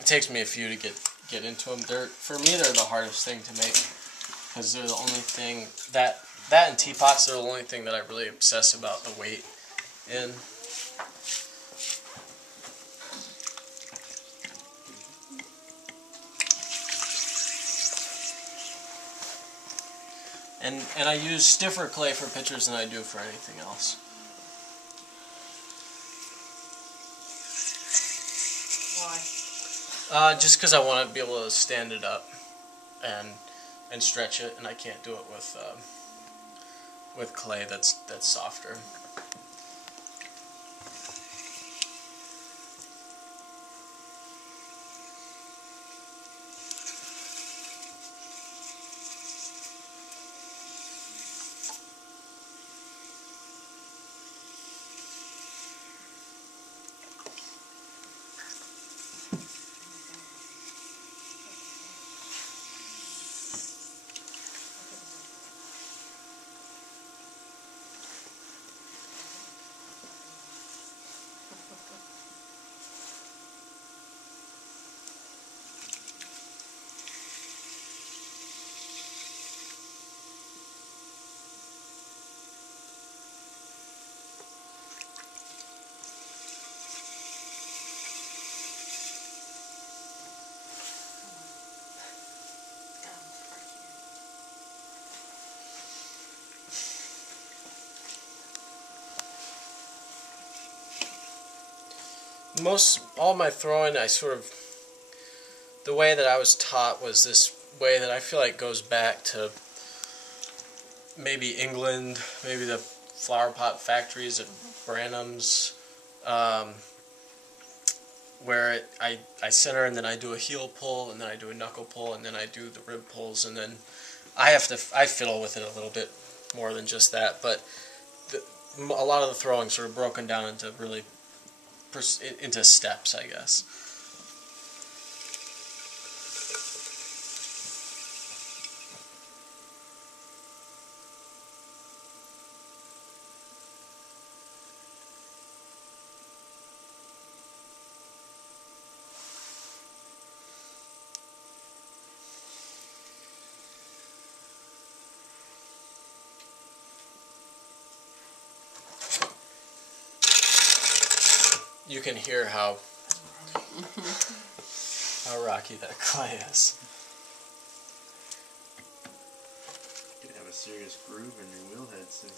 It takes me a few to get into them. For me, they're the hardest thing to make because they're the only thing that and teapots are the only thing that I really obsess about the weight in. And I use stiffer clay for pitchers than I do for anything else. Why? Just because I want to be able to stand it up and stretch it, and I can't do it with clay that's softer. All my throwing, the way that I was taught was this way that I feel like goes back to maybe England, maybe the flower pot factories at Branham's, where I center and then I do a heel pull and then I do a knuckle pull and then I do the rib pulls and then I fiddle with it a little bit more than just that, but a lot of the throwing sort of broken down into really into steps, I guess. You can hear how rocky that clay is. You could have a serious groove in your wheelhead soon.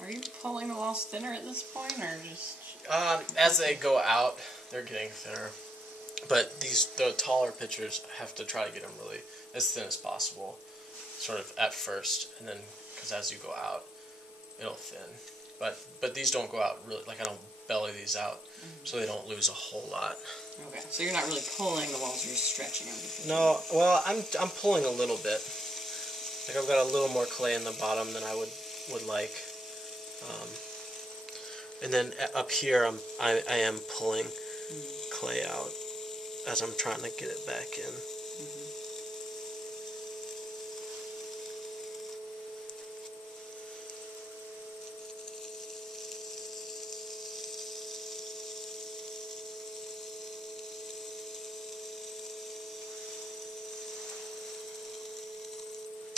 Are you pulling the walls thinner at this point, or just? As they go out, they're getting thinner. But the taller pitchers have to try to get them really as thin as possible, sort of at first, and then because as you go out, it'll thin. But these don't go out really, like I don't belly these out, so they don't lose a whole lot. Okay, so you're not really pulling the walls; you're stretching them. No, well, I'm pulling a little bit. Like I've got a little more clay in the bottom than I would like. And then up here, I am pulling clay out as I'm trying to get it back in.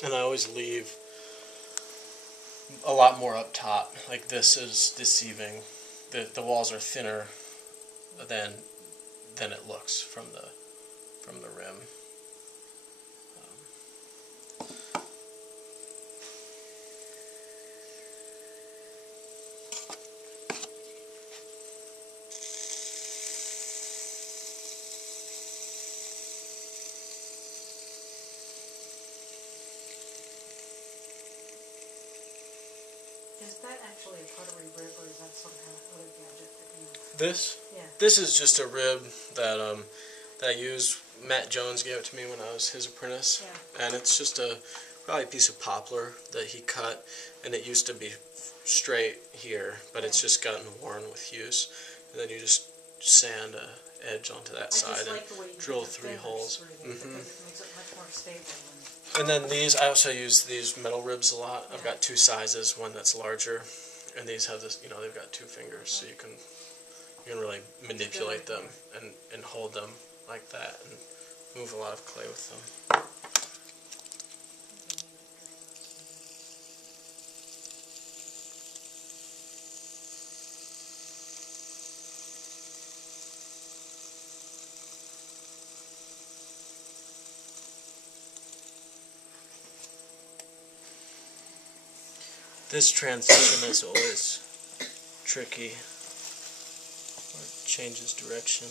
And I always leave a lot more up top. Like this is deceiving. The walls are thinner than it looks from the rim. Is that actually a pottery rib, or is that some kind of other gadget that you... This? Yeah. This is just a rib that that I used. Matt Jones gave it to me when I was his apprentice. Yeah. And it's just probably a piece of poplar that he cut, and it used to be straight here, but it's just gotten worn with use. And then you just sand a edge onto that side and drill 3 holes. Because it makes it much more stable. And then these, I also use these metal ribs a lot. I've got 2 sizes, one that's larger, and these have this, they've got 2 fingers, so you can really manipulate them and hold them like that and move a lot of clay with them. This transition is always tricky, where it changes direction.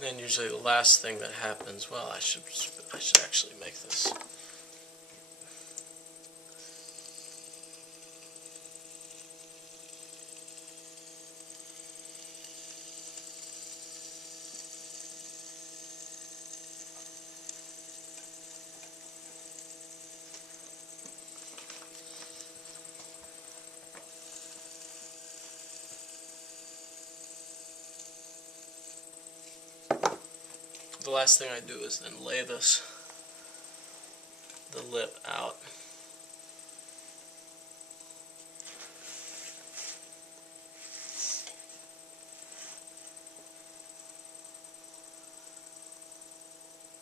Then usually the last thing that happens, well, I should actually make this. The last thing I do is then lay the lip out.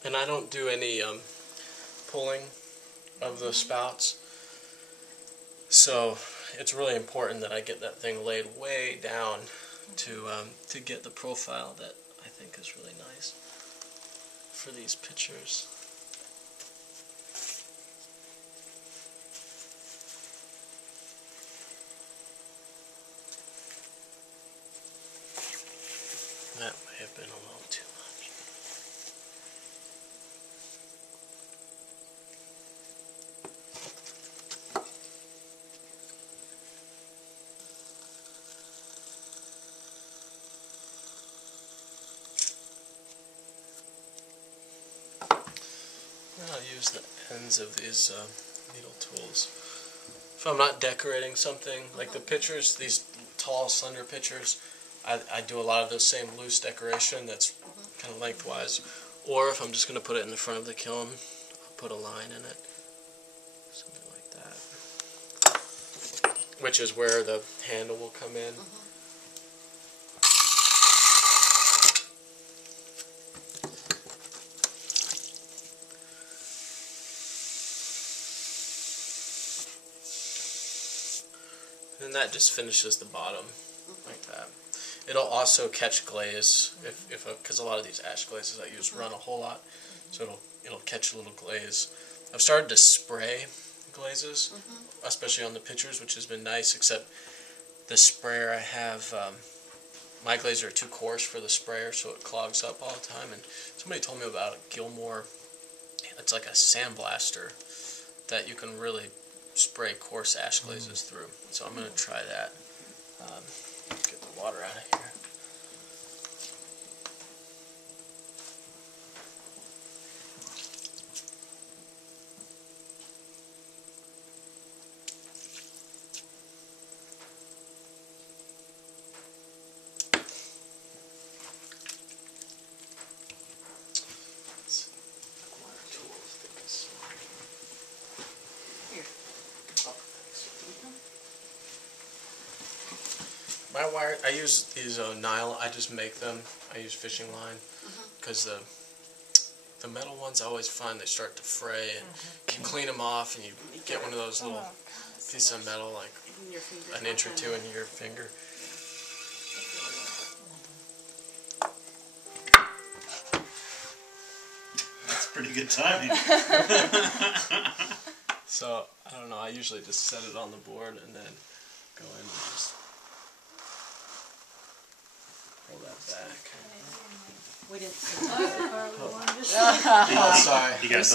And I don't do any pulling of the spouts, so it's really important that I get that thing laid way down to get the profile that I think is really nice for these pictures. That may have been a little too much. I'll use the ends of these needle tools. If I'm not decorating something, like the pictures, these tall, slender pictures, I do a lot of the same loose decoration that's kind of lengthwise. Or if I'm just going to put it in the front of the kiln, I'll put a line in it. Something like that. Which is where the handle will come in. And that just finishes the bottom like that. It'll also catch glaze because a lot of these ash glazes I use run a whole lot, so it'll catch a little glaze. I've started to spray glazes, especially on the pictures, which has been nice. Except the sprayer I have my glazes are too coarse for the sprayer, so it clogs up all the time. And somebody told me about a Gilmore. It's like a sandblaster that you can really spray coarse ash glazes through. So I'm going to try that. Get the water out of here. My wire, I use these nylon. I just make them. I use fishing line because the metal ones I always find they start to fray, and you clean them off, and you get one of those little pieces of metal like an inch or two in your finger. That's pretty good timing. So I don't know. I usually just set it on the board and then go in and just pull that back. We didn't see that. Oh, sorry. You got